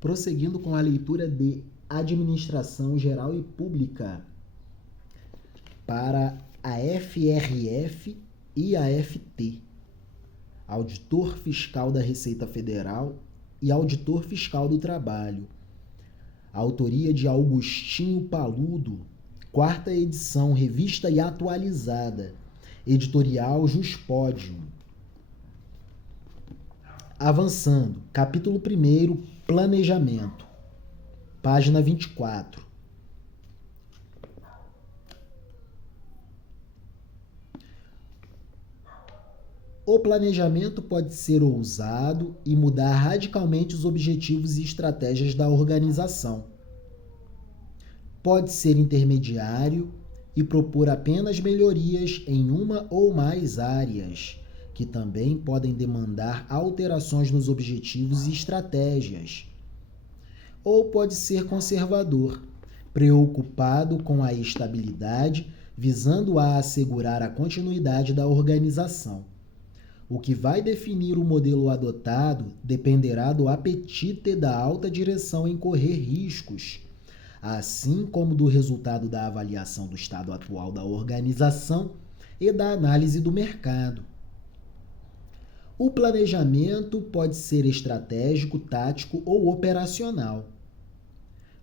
Prosseguindo com a leitura de Administração Geral e Pública para a FRF e a FT, Auditor Fiscal da Receita Federal e Auditor Fiscal do Trabalho. Autoria de Augustinho Paludo, 4ª edição, revista e atualizada. Editorial Juspodium. Avançando, capítulo 1º, Planejamento. Página 24. O planejamento pode ser ousado e mudar radicalmente os objetivos e estratégias da organização. Pode ser intermediário e propor apenas melhorias em uma ou mais áreas, que também podem demandar alterações nos objetivos e estratégias. Ou pode ser conservador, preocupado com a estabilidade, visando a assegurar a continuidade da organização. O que vai definir o modelo adotado dependerá do apetite da alta direção em correr riscos, assim como do resultado da avaliação do estado atual da organização e da análise do mercado. O planejamento pode ser estratégico, tático ou operacional.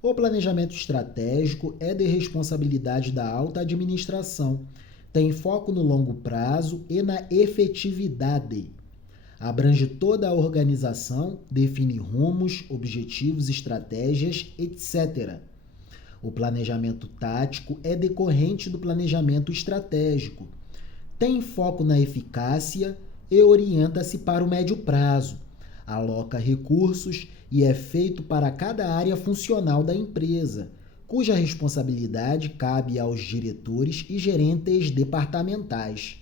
O planejamento estratégico é de responsabilidade da alta administração, tem foco no longo prazo e na efetividade. Abrange toda a organização, define rumos, objetivos, estratégias, etc. O planejamento tático é decorrente do planejamento estratégico. Tem foco na eficácia e orienta-se para o médio prazo. Aloca recursos e é feito para cada área funcional da empresa, cuja responsabilidade cabe aos diretores e gerentes departamentais.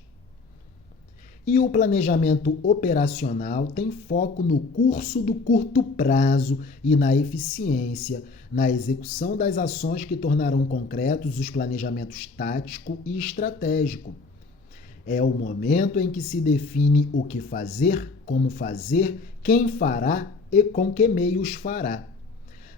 E o planejamento operacional tem foco no curso do curto prazo e na eficiência, na execução das ações que tornarão concretos os planejamentos tático e estratégico. É o momento em que se define o que fazer, como fazer, quem fará e com que meios fará.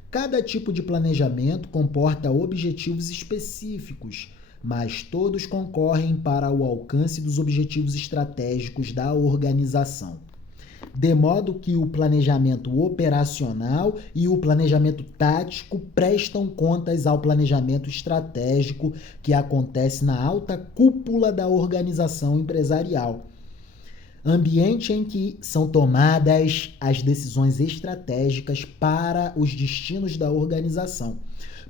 Cada tipo de planejamento comporta objetivos específicos, mas todos concorrem para o alcance dos objetivos estratégicos da organização. De modo que o planejamento operacional e o planejamento tático prestam contas ao planejamento estratégico que acontece na alta cúpula da organização empresarial, ambiente em que são tomadas as decisões estratégicas para os destinos da organização.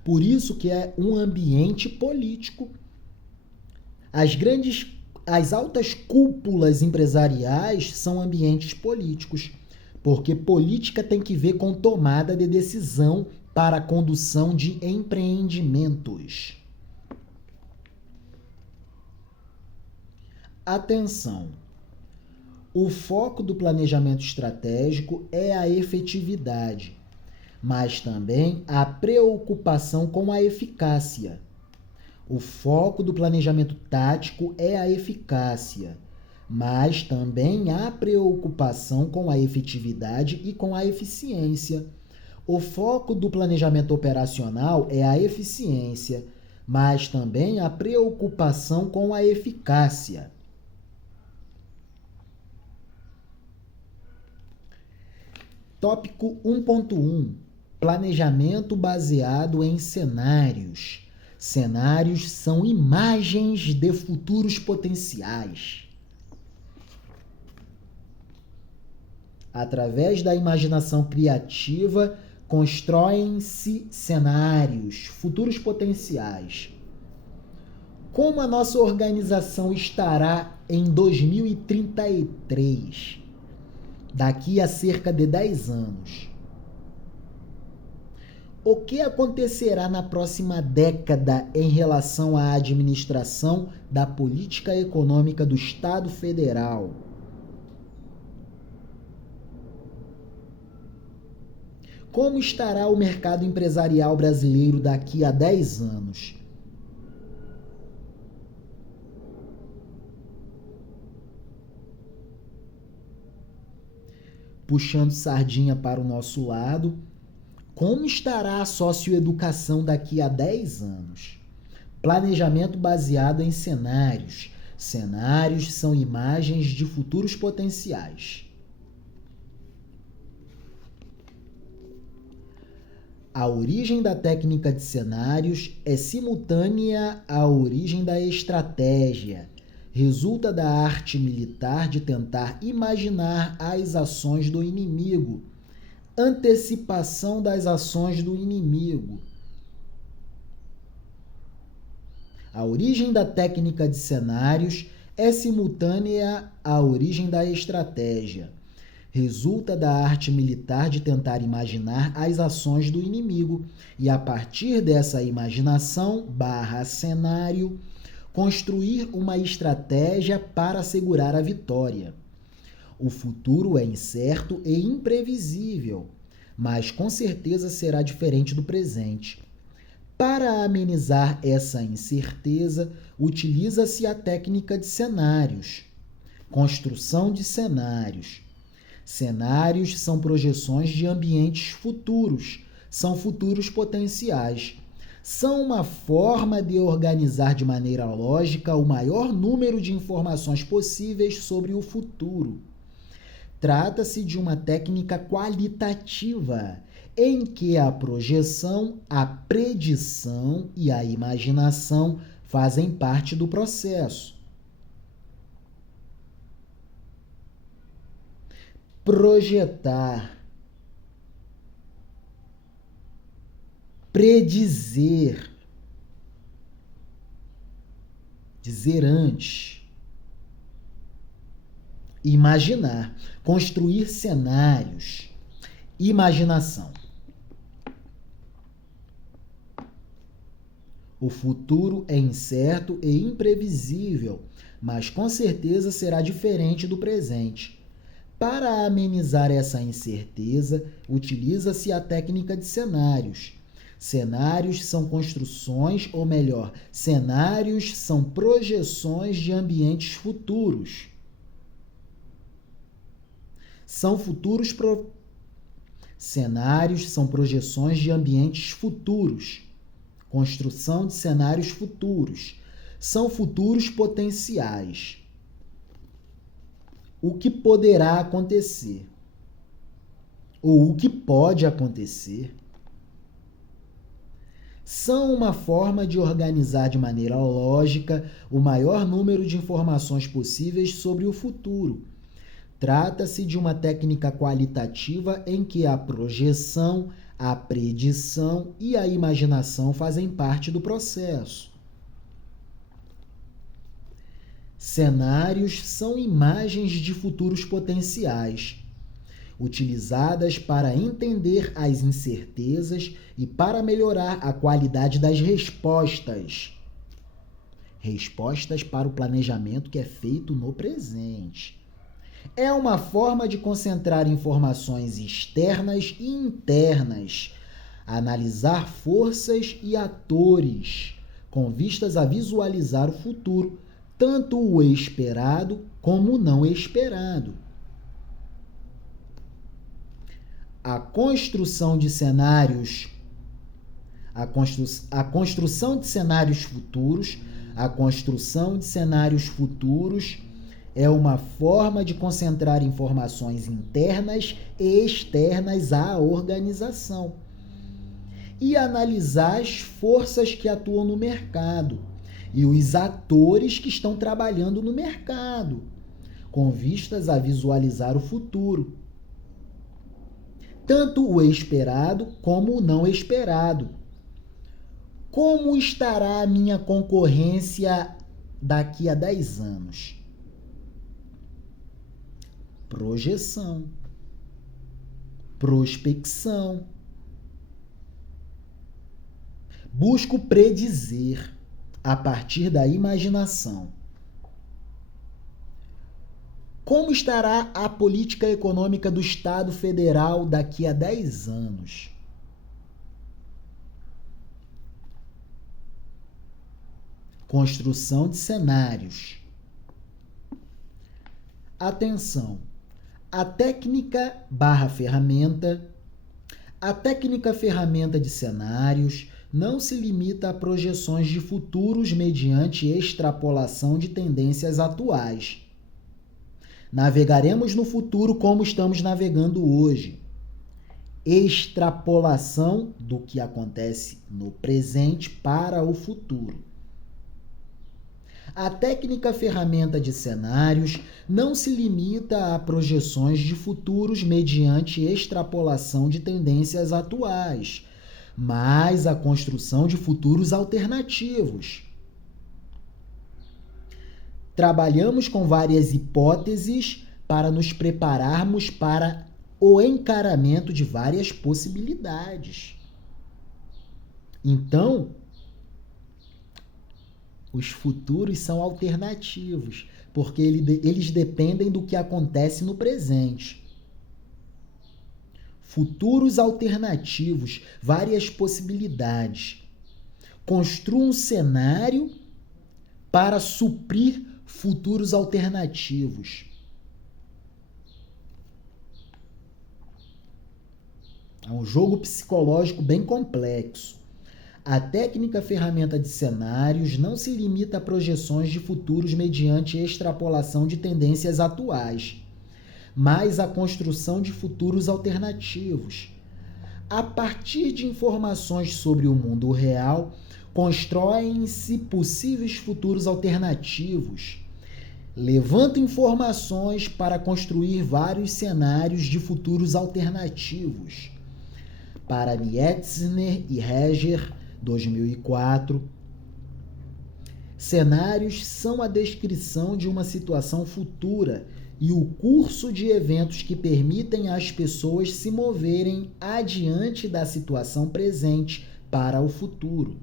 Por isso que é um ambiente político. As altas cúpulas empresariais são ambientes políticos, porque política tem que ver com tomada de decisão para a condução de empreendimentos. Atenção! O foco do planejamento estratégico é a efetividade, mas também a preocupação com a eficácia. O foco do planejamento tático é a eficácia, mas também há preocupação com a efetividade e com a eficiência. O foco do planejamento operacional é a eficiência, mas também há preocupação com a eficácia. Tópico 1.1. Planejamento baseado em cenários. Cenários são imagens de futuros potenciais. Através da imaginação criativa, constroem-se cenários, futuros potenciais. Como a nossa organização estará em 2033? Daqui a cerca de 10 anos. O que acontecerá na próxima década em relação à administração da política econômica do Estado Federal? Como estará o mercado empresarial brasileiro daqui a 10 anos? Puxando sardinha para o nosso lado, Como estará a socioeducação daqui a 10 anos? Planejamento baseado em cenários. Cenários são imagens de futuros potenciais. A origem da técnica de cenários é simultânea à origem da estratégia. Resulta da arte militar de tentar imaginar as ações do inimigo. Antecipação das ações do inimigo. A origem da técnica de cenários é simultânea à origem da estratégia. Resulta da arte militar de tentar imaginar as ações do inimigo e, a partir dessa imaginação / cenário, construir uma estratégia para assegurar a vitória. O futuro é incerto e imprevisível, mas com certeza será diferente do presente. Para amenizar essa incerteza, utiliza-se a técnica de cenários. Construção de cenários. Cenários são projeções de ambientes futuros, são futuros potenciais. São uma forma de organizar de maneira lógica o maior número de informações possíveis sobre o futuro. Trata-se de uma técnica qualitativa, em que a projeção, a predição e a imaginação fazem parte do processo. Projetar, predizer, dizer antes, imaginar, construir cenários, imaginação. O futuro é incerto e imprevisível, mas com certeza será diferente do presente. Para amenizar essa incerteza, utiliza-se a técnica de cenários. Cenários são construções, ou melhor, cenários são projeções de ambientes futuros. Cenários são projeções de ambientes futuros. Construção de cenários futuros. São futuros potenciais. O que poderá acontecer? Ou o que pode acontecer? São uma forma de organizar de maneira lógica o maior número de informações possíveis sobre o futuro. Trata-se de uma técnica qualitativa em que a projeção, a predição e a imaginação fazem parte do processo. Cenários são imagens de futuros potenciais, utilizadas para entender as incertezas e para melhorar a qualidade das respostas. Respostas para o planejamento que é feito no presente. É uma forma de concentrar informações externas e internas, analisar forças e atores, com vistas a visualizar o futuro, tanto o esperado como o não esperado. A construção de cenários, a construção de cenários futuros é uma forma de concentrar informações internas e externas à organização e analisar as forças que atuam no mercado e os atores que estão trabalhando no mercado, com vistas a visualizar o futuro, tanto o esperado como o não esperado. Como estará a minha concorrência daqui a 10 anos? Projeção, prospecção. Busco predizer a partir da imaginação. Como estará a política econômica do Estado Federal daqui a 10 anos? Construção de cenários. Atenção! A técnica / ferramenta A técnica ferramenta de cenários não se limita a projeções de futuros mediante extrapolação de tendências atuais. Navegaremos no futuro como estamos navegando hoje. Extrapolação do que acontece no presente para o futuro. A técnica ferramenta de cenários não se limita a projeções de futuros mediante extrapolação de tendências atuais, mas a construção de futuros alternativos. Trabalhamos com várias hipóteses para nos prepararmos para o encaramento de várias possibilidades. Então, os futuros são alternativos, porque eles dependem do que acontece no presente. Futuros alternativos, várias possibilidades. Construa um cenário para suprir futuros alternativos. É um jogo psicológico bem complexo. A técnica ferramenta de cenários não se limita a projeções de futuros mediante extrapolação de tendências atuais, mas a construção de futuros alternativos. A partir de informações sobre o mundo real, constroem-se possíveis futuros alternativos. Levanta informações para construir vários cenários de futuros alternativos. Para Nietzsche e Reger, 2004, cenários são a descrição de uma situação futura e o curso de eventos que permitem às pessoas se moverem adiante da situação presente para o futuro.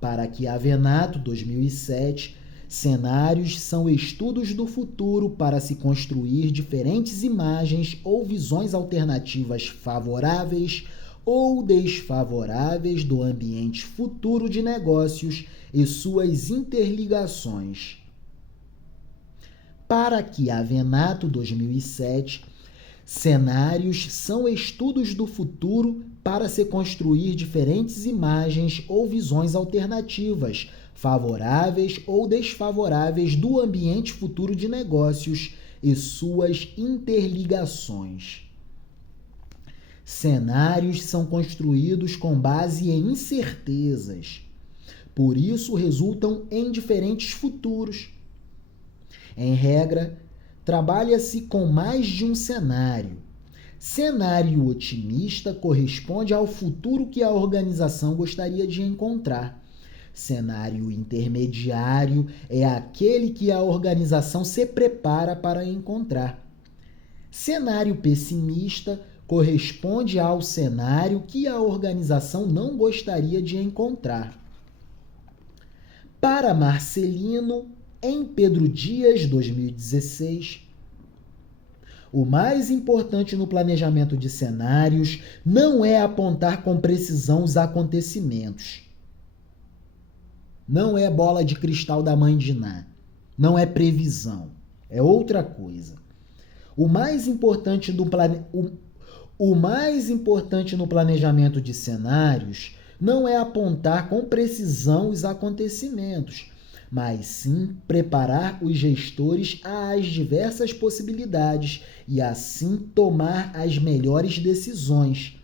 Para Chiavenato, 2007, cenários são estudos do futuro para se construir diferentes imagens ou visões alternativas favoráveis ou desfavoráveis do ambiente futuro de negócios e suas interligações. Para Chiavenato, 2007, cenários são estudos do futuro para se construir diferentes imagens ou visões alternativas, favoráveis ou desfavoráveis do ambiente futuro de negócios e suas interligações. Cenários são construídos com base em incertezas, por isso resultam em diferentes futuros. Em regra, trabalha-se com mais de um cenário. Cenário otimista corresponde ao futuro que a organização gostaria de encontrar. Cenário intermediário é aquele que a organização se prepara para encontrar. Cenário pessimista corresponde ao cenário que a organização não gostaria de encontrar. Para Marcelino, em Pedro Dias, 2016, o mais importante no planejamento de cenários não é apontar com precisão os acontecimentos. Não é bola de cristal da mãe de Ná. Não é previsão. É outra coisa. O mais importante no planejamento de cenários não é apontar com precisão os acontecimentos, mas sim preparar os gestores às diversas possibilidades e assim tomar as melhores decisões.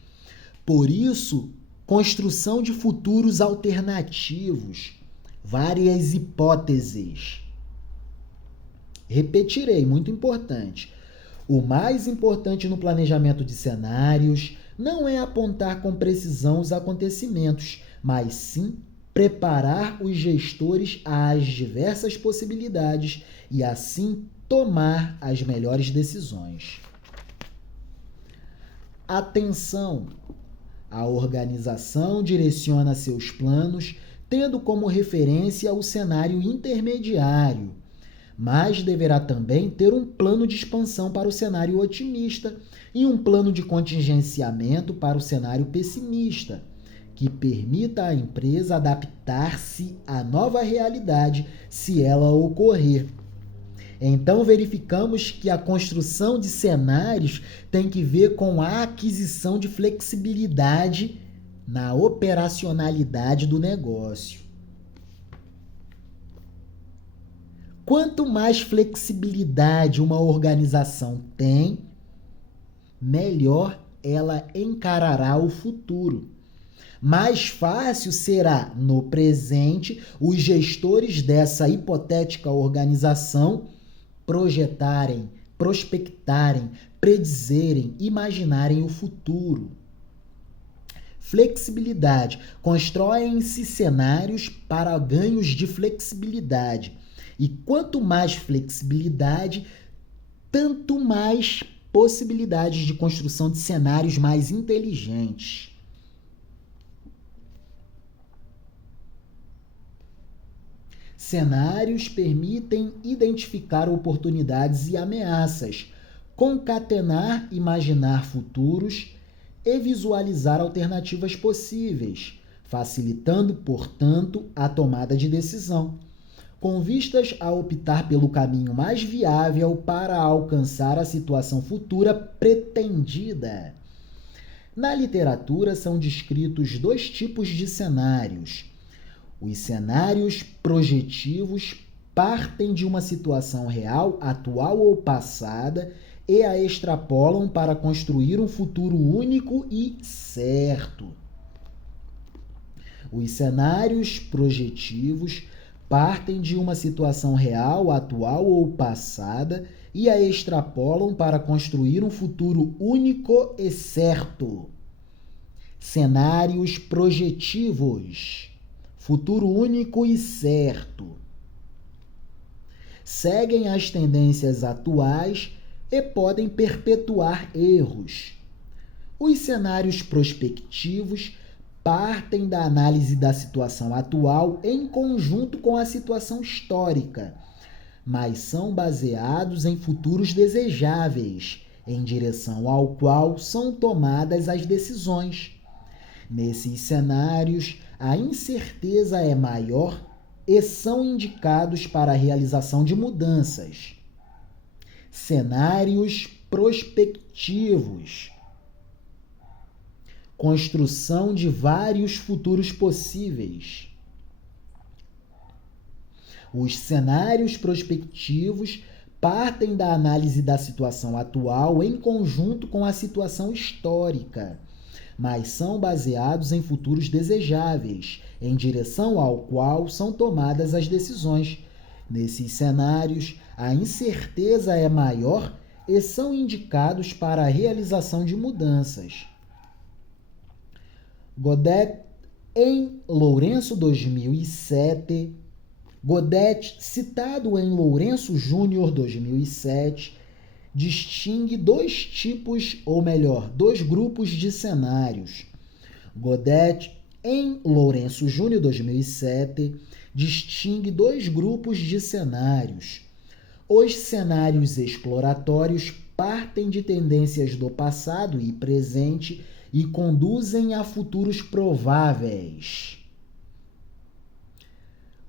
Por isso, construção de futuros alternativos, várias hipóteses. Repetirei, muito importante. O mais importante no planejamento de cenários não é apontar com precisão os acontecimentos, mas sim preparar os gestores às diversas possibilidades e assim tomar as melhores decisões. Atenção! A organização direciona seus planos tendo como referência o cenário intermediário, mas deverá também ter um plano de expansão para o cenário otimista e um plano de contingenciamento para o cenário pessimista, que permita à empresa adaptar-se à nova realidade se ela ocorrer. Então, verificamos que a construção de cenários tem que ver com a aquisição de flexibilidade na operacionalidade do negócio. Quanto mais flexibilidade uma organização tem, melhor ela encarará o futuro. Mais fácil será, no presente, os gestores dessa hipotética organização projetarem, prospectarem, predizerem, imaginarem o futuro. Flexibilidade. Constroem-se cenários para ganhos de flexibilidade. E quanto mais flexibilidade, tanto mais possibilidades de construção de cenários mais inteligentes. Cenários permitem identificar oportunidades e ameaças, concatenar, imaginar futuros e visualizar alternativas possíveis, facilitando, portanto, a tomada de decisão, com vistas a optar pelo caminho mais viável para alcançar a situação futura pretendida. Na literatura são descritos dois tipos de cenários. Os cenários projetivos partem de uma situação real, atual ou passada, e a extrapolam para construir um futuro único e certo. Os cenários projetivos partem de uma situação real, atual ou passada, e a extrapolam para construir um futuro único e certo. Cenários projetivos. Futuro único e certo. Seguem as tendências atuais e podem perpetuar erros. Os cenários prospectivos partem da análise da situação atual em conjunto com a situação histórica, mas são baseados em futuros desejáveis, em direção ao qual são tomadas as decisões. Nesses cenários, a incerteza é maior e são indicados para a realização de mudanças. Cenários prospectivos. Construção de vários futuros possíveis. Os cenários prospectivos partem da análise da situação atual em conjunto com a situação histórica, mas são baseados em futuros desejáveis, em direção ao qual são tomadas as decisões. Nesses cenários, a incerteza é maior e são indicados para a realização de mudanças. Godet, em Lourenço 2007, Godet, citado em Lourenço Júnior 2007, distingue dois grupos de cenários. Godet, em Lourenço Júnior 2007, distingue dois grupos de cenários. Os cenários exploratórios partem de tendências do passado e presente e conduzem a futuros prováveis.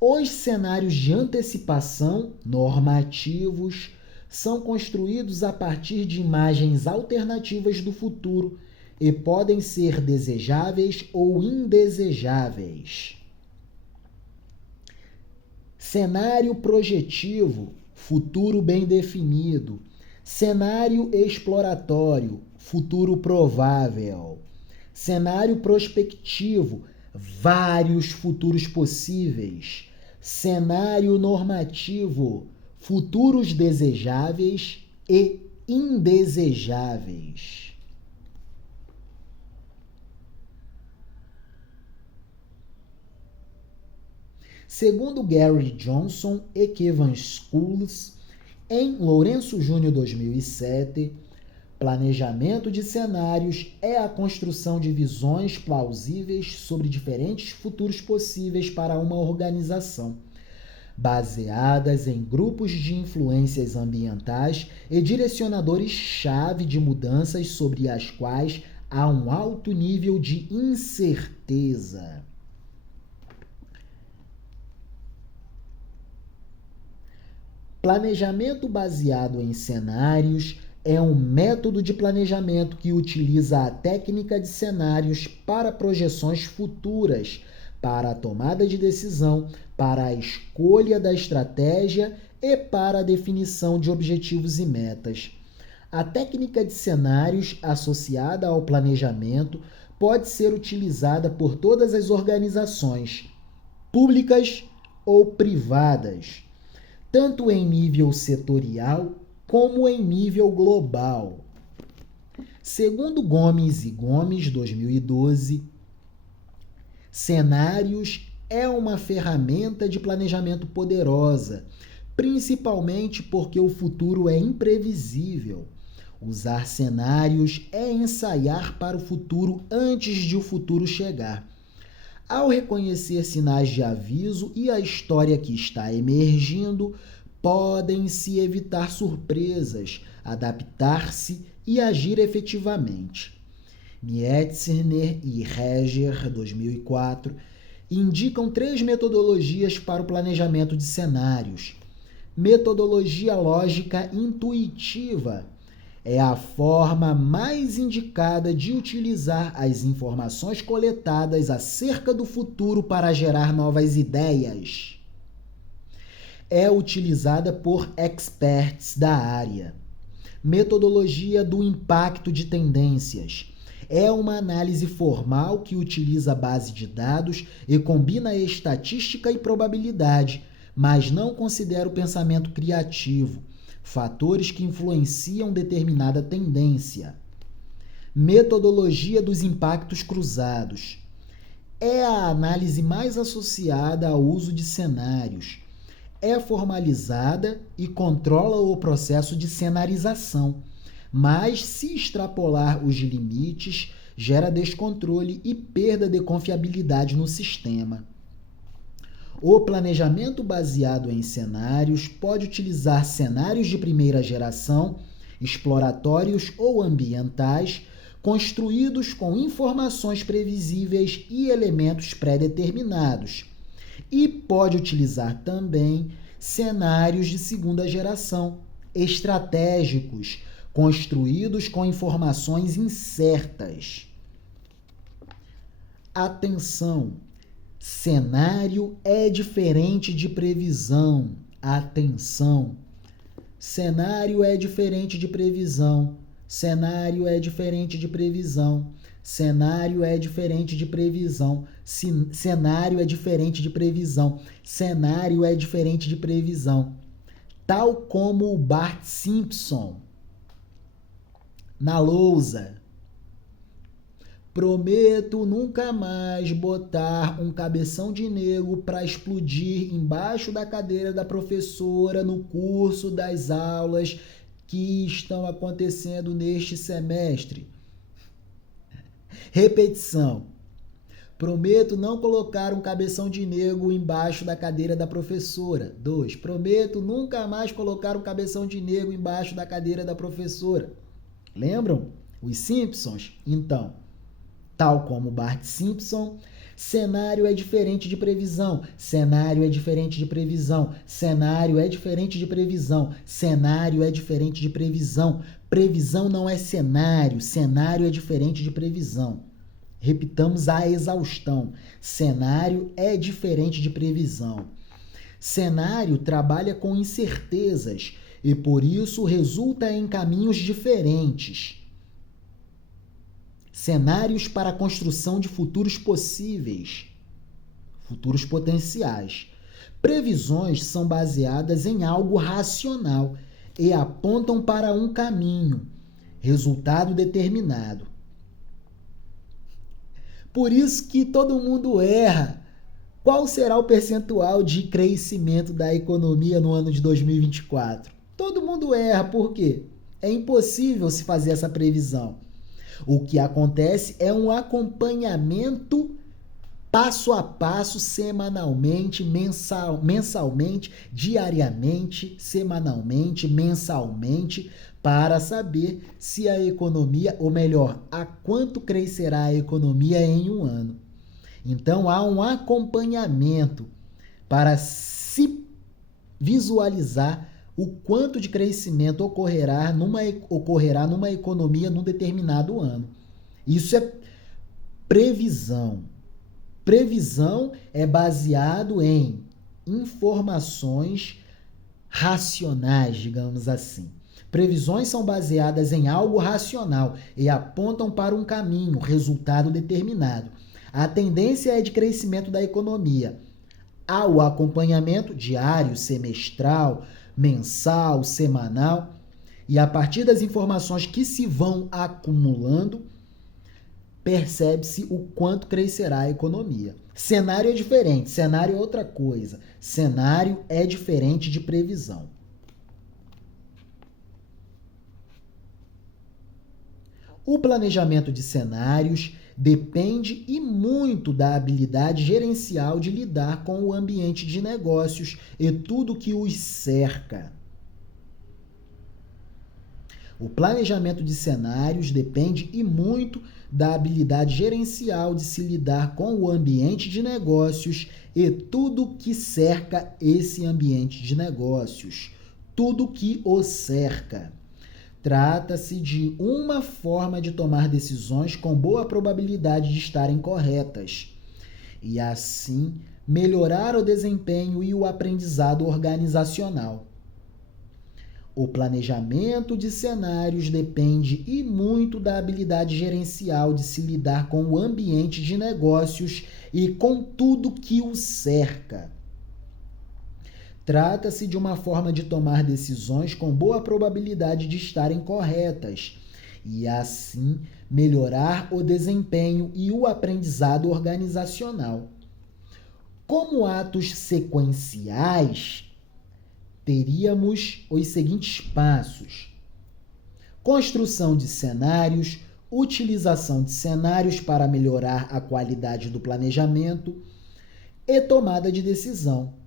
Os cenários de antecipação, normativos, são construídos a partir de imagens alternativas do futuro e podem ser desejáveis ou indesejáveis. Cenário projetivo, futuro bem definido. Cenário exploratório, futuro provável. Cenário prospectivo, vários futuros possíveis. Cenário normativo, futuros desejáveis e indesejáveis. Segundo Gary Johnson e Kevin Schultz, em Lourenço Júnior 2007, planejamento de cenários é a construção de visões plausíveis sobre diferentes futuros possíveis para uma organização, baseadas em grupos de influências ambientais e direcionadores-chave de mudanças sobre as quais há um alto nível de incerteza. Planejamento baseado em cenários é um método de planejamento que utiliza a técnica de cenários para projeções futuras, para a tomada de decisão, para a escolha da estratégia e para a definição de objetivos e metas. A técnica de cenários associada ao planejamento pode ser utilizada por todas as organizações, públicas ou privadas, tanto em nível setorial como em nível global. Segundo Gomes e Gomes, 2012, cenários é uma ferramenta de planejamento poderosa, principalmente porque o futuro é imprevisível. Usar cenários é ensaiar para o futuro antes de o futuro chegar. Ao reconhecer sinais de aviso e a história que está emergindo, podem-se evitar surpresas, adaptar-se e agir efetivamente. Mietzner e Reger, 2004, indicam 3 metodologias para o planejamento de cenários. Metodologia lógica intuitiva é a forma mais indicada de utilizar as informações coletadas acerca do futuro para gerar novas ideias. É utilizada por experts da área. Metodologia do impacto de tendências. É uma análise formal que utiliza base de dados e combina estatística e probabilidade, mas não considera o pensamento criativo, fatores que influenciam determinada tendência. Metodologia dos impactos cruzados. É a análise mais associada ao uso de cenários. É formalizada e controla o processo de cenarização, mas se extrapolar os limites, gera descontrole e perda de confiabilidade no sistema. O planejamento baseado em cenários pode utilizar cenários de primeira geração, exploratórios ou ambientais, construídos com informações previsíveis e elementos pré-determinados. E pode utilizar também cenários de segunda geração, estratégicos, construídos com informações incertas. Atenção! Cenário é diferente de previsão. Atenção! Cenário é diferente de previsão. Cenário é diferente de previsão. Cenário é diferente de previsão. Cenário é diferente de previsão. Cenário é diferente de previsão. Tal como o Bart Simpson na lousa. Prometo nunca mais botar um cabeção de negro para explodir embaixo da cadeira da professora no curso das aulas que estão acontecendo neste semestre. Repetição. Prometo não colocar um cabeção de negro embaixo da cadeira da professora. 2. Prometo nunca mais colocar um cabeção de negro embaixo da cadeira da professora. Lembram? Os Simpsons? Então, tal como Bart Simpson, cenário é diferente de previsão. Cenário é diferente de previsão. Cenário é diferente de previsão. Cenário é diferente de previsão. Previsão não é cenário. Cenário é diferente de previsão. Repitamos a exaustão. Cenário é diferente de previsão. Cenário trabalha com incertezas e, por isso, resulta em caminhos diferentes. Cenários para a construção de futuros possíveis, futuros potenciais. Previsões são baseadas em algo racional e apontam para um caminho, resultado determinado. Por isso que todo mundo erra. Qual será o percentual de crescimento da economia no ano de 2024? Todo mundo erra, por quê? É impossível se fazer essa previsão. O que acontece é um acompanhamento passo a passo, semanalmente, mensalmente, diariamente, semanalmente, mensalmente, para saber se a economia, ou melhor, a quanto crescerá a economia em um ano. Então, há um acompanhamento para se visualizar o quanto de crescimento ocorrerá numa economia num determinado ano. Isso é previsão. Previsão é baseado em informações racionais, digamos assim. Previsões são baseadas em algo racional e apontam para um caminho, resultado determinado. A tendência é de crescimento da economia. Há o acompanhamento diário, semestral, mensal, semanal, e a partir das informações que se vão acumulando, percebe-se o quanto crescerá a economia. Cenário é diferente, cenário é outra coisa. Cenário é diferente de previsão. O planejamento de cenários depende e muito da habilidade gerencial de lidar com o ambiente de negócios e tudo que os cerca. O planejamento de cenários depende e muito da habilidade gerencial de se lidar com o ambiente de negócios e tudo que cerca esse ambiente de negócios, tudo que o cerca. Trata-se de uma forma de tomar decisões com boa probabilidade de estarem corretas e, assim, melhorar o desempenho e o aprendizado organizacional. O planejamento de cenários depende e muito da habilidade gerencial de se lidar com o ambiente de negócios e com tudo que o cerca. Trata-se de uma forma de tomar decisões com boa probabilidade de estarem corretas e, assim, melhorar o desempenho e o aprendizado organizacional. Como atos sequenciais, teríamos os seguintes passos: construção de cenários, utilização de cenários para melhorar a qualidade do planejamento e tomada de decisão.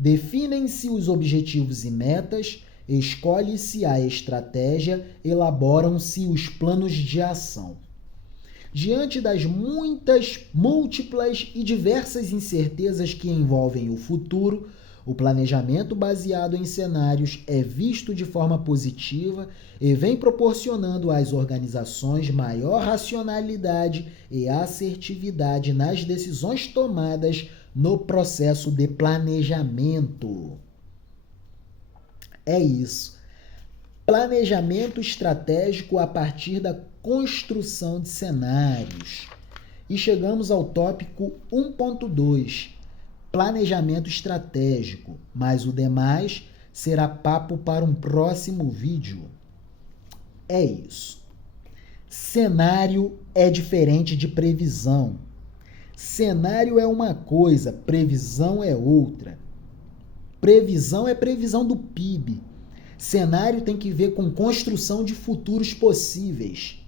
Definem-se os objetivos e metas, escolhe-se a estratégia, elaboram-se os planos de ação. Diante das múltiplas e diversas incertezas que envolvem o futuro, o planejamento baseado em cenários é visto de forma positiva e vem proporcionando às organizações maior racionalidade e assertividade nas decisões tomadas no processo de planejamento. É isso. Planejamento estratégico a partir da construção de cenários. E chegamos ao tópico 1.2, planejamento estratégico, mas o demais será papo para um próximo vídeo. É isso. Cenário é diferente de previsão. Cenário é uma coisa, previsão é outra. Previsão é previsão do PIB. Cenário tem que ver com construção de futuros possíveis.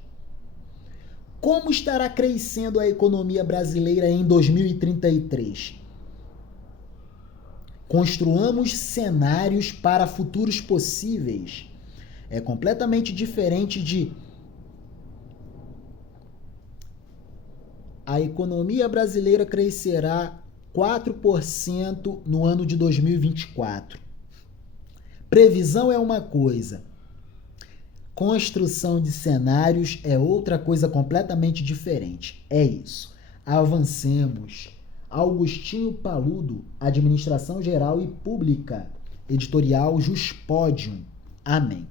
Como estará crescendo a economia brasileira em 2033? Construamos cenários para futuros possíveis. É completamente diferente de a economia brasileira crescerá 4% no ano de 2024. Previsão é uma coisa. Construção de cenários é outra coisa completamente diferente. É isso. Avancemos. Augustinho Paludo, Administração Geral e Pública, Editorial Juspodium. Amém.